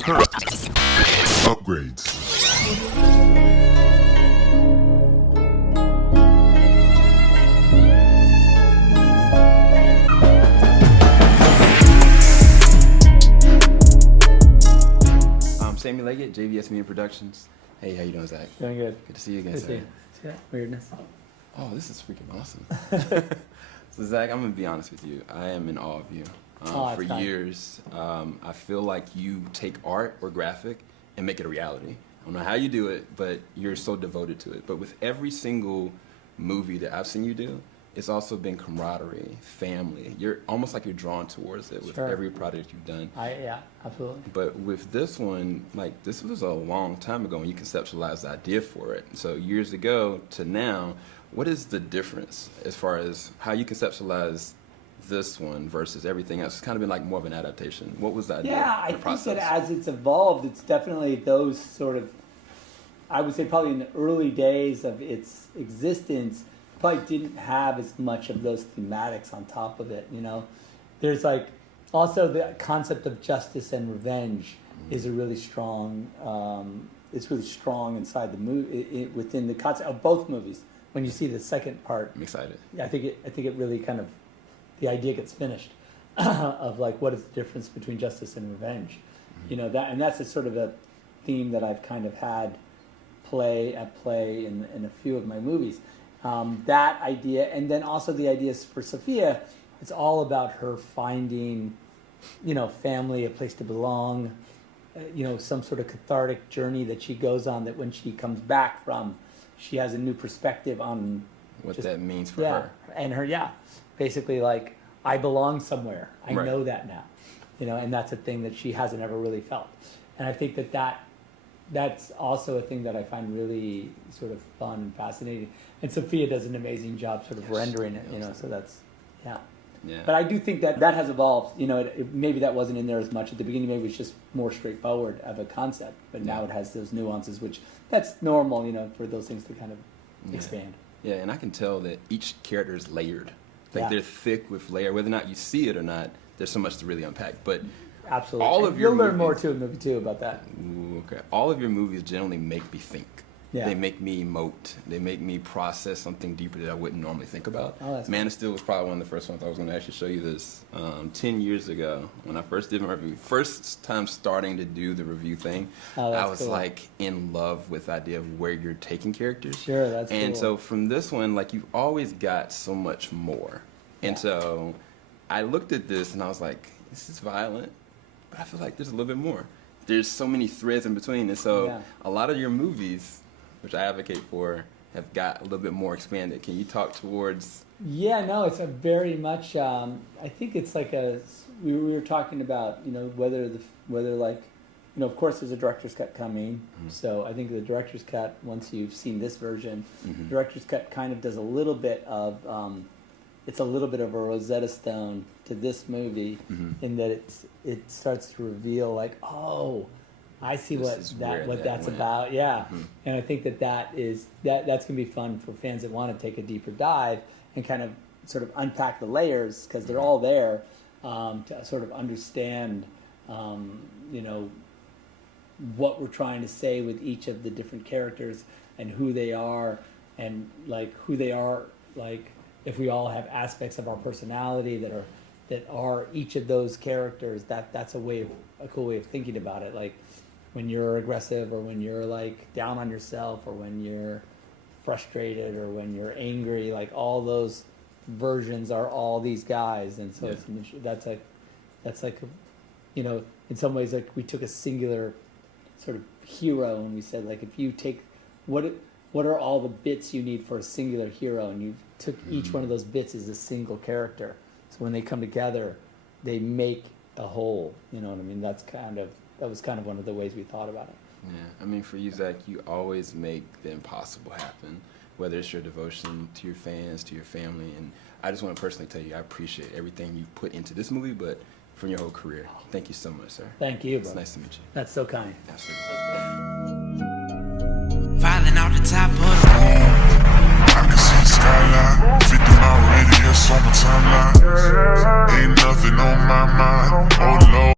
Upgrades. Sammy Leggett, JVS Media Productions. Hey, how you doing, Zach? Doing good. Good to see you again, Good sir. to see you. See that weirdness? Oh, this is freaking awesome. So, Zach, I'm going to be honest with you. I am in awe of you. For years, I feel like you take art or graphic and make it a reality. I don't know how you do it, but you're so devoted to it. But with every single movie that I've seen you do, it's also been camaraderie, family. You're almost like you're drawn towards it with every project you've done. Yeah, absolutely. But with this one, like, this was a long time ago when you conceptualized the idea for it. So years ago to now, what is the difference as far as how you conceptualize this one versus everything else? It's kind of been like more of an adaptation. What was the idea? Yeah, I think that as it's evolved, it's definitely those sort of, I would say probably in the early days of its existence, probably didn't have as much of those thematics on top of it, you know. There's like, also the concept of justice and revenge is a really strong, it's really strong inside the movie, within the concept of both movies. When you see the second part, I'm excited. I think it really kind of, the idea gets finished of like what is the difference between justice and revenge, you know, that, and that's a sort of a theme that I've kind of had play in a few of my movies. That idea, and then also the ideas for Sofia, it's all about her finding, you know, family, a place to belong, you know, some sort of cathartic journey that she goes on, that when she comes back from, she has a new perspective on what that means for her. And her, basically like, I belong somewhere. I know that now, you know, and that's a thing that she hasn't ever really felt. And I think that's also a thing that I find really sort of fun and fascinating. And Sofia does an amazing job sort of rendering it, you know, so that's, yeah. But I do think that has evolved. You know, maybe that wasn't in there as much at the beginning. Maybe it's just more straightforward of a concept. But now it has those nuances, which that's normal, you know, for those things to kind of expand. Yeah, and I can tell that each character is layered. Like they're thick with layer. Whether or not you see it or not, there's so much to really unpack. But absolutely, all of your you'll learn more too in movie 2 about that. Ooh, okay. All of your movies generally make me think. Yeah. They make me emote. They make me process something deeper that I wouldn't normally think about. Oh, that's Man of Steel was probably one of the first ones I was going to actually show you this. 10 years ago, when I first did my review, first time starting to do the review thing, I was like in love with the idea of where you're taking characters. Sure, that's And cool. so from this one, like, you've always got so much more. And so I looked at this and I was like, this is violent, but I feel like there's a little bit more. There's so many threads in between. And so a lot of your movies, which I advocate for, have got a little bit more expanded. Can you talk towards? Yeah, no, it's a very much. I think it's like we were talking about, you know, whether like, you know, of course there's a director's cut coming. So I think the director's cut, once you've seen this version, the director's cut kind of does a little bit of, it's a little bit of a Rosetta Stone to this movie, in that it starts to reveal like, oh, I see that's about, and I think that's gonna be fun for fans that want to take a deeper dive and kind of sort of unpack the layers, because they're all there, to sort of understand, you know, what we're trying to say with each of the different characters and who they are, and like who they are, like if we all have aspects of our personality that are each of those characters. That's a cool way of thinking about it, like when you're aggressive, or when you're like down on yourself, or when you're frustrated, or when you're angry, like all those versions are all these guys. And so that's like you know, in some ways, like we took a singular sort of hero and we said, like, if you take what are all the bits you need for a singular hero, and you took each one of those bits as a single character, so when they come together they make a whole, you know what I mean? That was kind of one of the ways we thought about it. Yeah, I mean, for you, Zach, you always make the impossible happen, whether it's your devotion to your fans, to your family. And I just want to personally tell you, I appreciate everything you put into this movie, but from your whole career. Thank you so much, sir. Thank you, It's bro. nice to meet you. That's so kind. Absolutely. Falling out the top of the I can see the skyline, 50-mile radius on my timeline. Ain't nothing on my mind. Oh Lord.